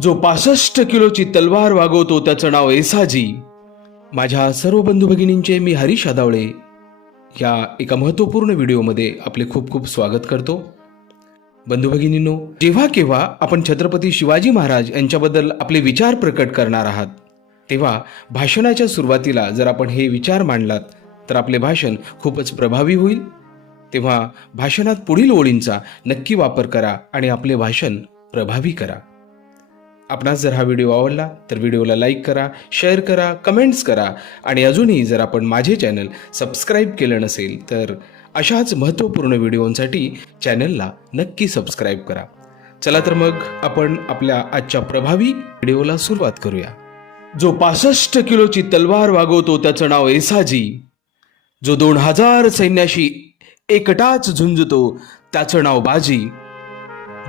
जो पासष्ट किलोची तलवार वागवतो त्याचं नाव एसाजी. माझ्या सर्व बंधू भगिनींचे मी हरीश आदावळे. या एका महत्त्वपूर्ण व्हिडिओमध्ये आपले खूप खूप स्वागत करतो. बंधू भगिनींनो जेव्हा केव्हा आपण छत्रपती शिवाजी महाराज यांच्याबद्दल आपले विचार प्रकट करणार आहात तेव्हा भाषणाच्या सुरुवातीला जर आपण हे विचार मांडलात तर आपले भाषण खूपच प्रभावी होईल. तेव्हा भाषणात पुढील ओळींचा नक्की वापर करा आणि आपले भाषण प्रभावी करा. आपणास जर हा व्हिडिओ आवडला तर व्हिडिओला लाईक करा शेअर करा कमेंट्स करा आणि अजूनही जर आपण माझे चॅनल सबस्क्राईब केलं नसेल तर अशाच महत्त्वपूर्ण व्हिडिओंसाठी चॅनलला नक्की सबस्क्राईब करा. चला तर मग आपण आपल्या आजच्या प्रभावी व्हिडिओला सुरुवात करूया. जो पासष्ट किलोची तलवार वागवतो त्याचं नाव एसाजी. जो दोन हजार सैन्याशी एकटाच झुंजतो त्याचं नाव बाजी.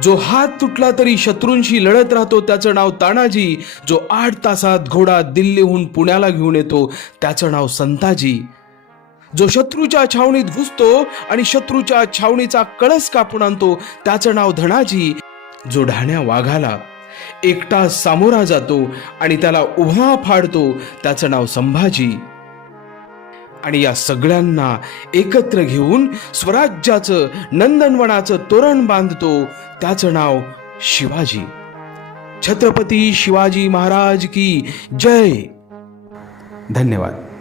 जो हात तुटला तरी शत्रूंशी लढत राहतो त्याचं नाव तानाजी. जो आठ तासात घोडा दिल्लीहून पुण्याला घेऊन येतो त्याचं नाव संताजी. जो शत्रूच्या छावणीत घुसतो आणि शत्रूच्या छावणीचा कळस कापून आणतो त्याचं नाव धनाजी. जो ढाण्या वाघाला एकटा सामोरा जातो आणि त्याला उभा फाडतो त्याचं नाव संभाजी. आणि या सगळ्यांना एकत्र घेऊन स्वराज्याचं नंदनवनाचं तोरण बांधतो. त्याचं नाव शिवाजी. छत्रपती शिवाजी महाराज की जय. धन्यवाद.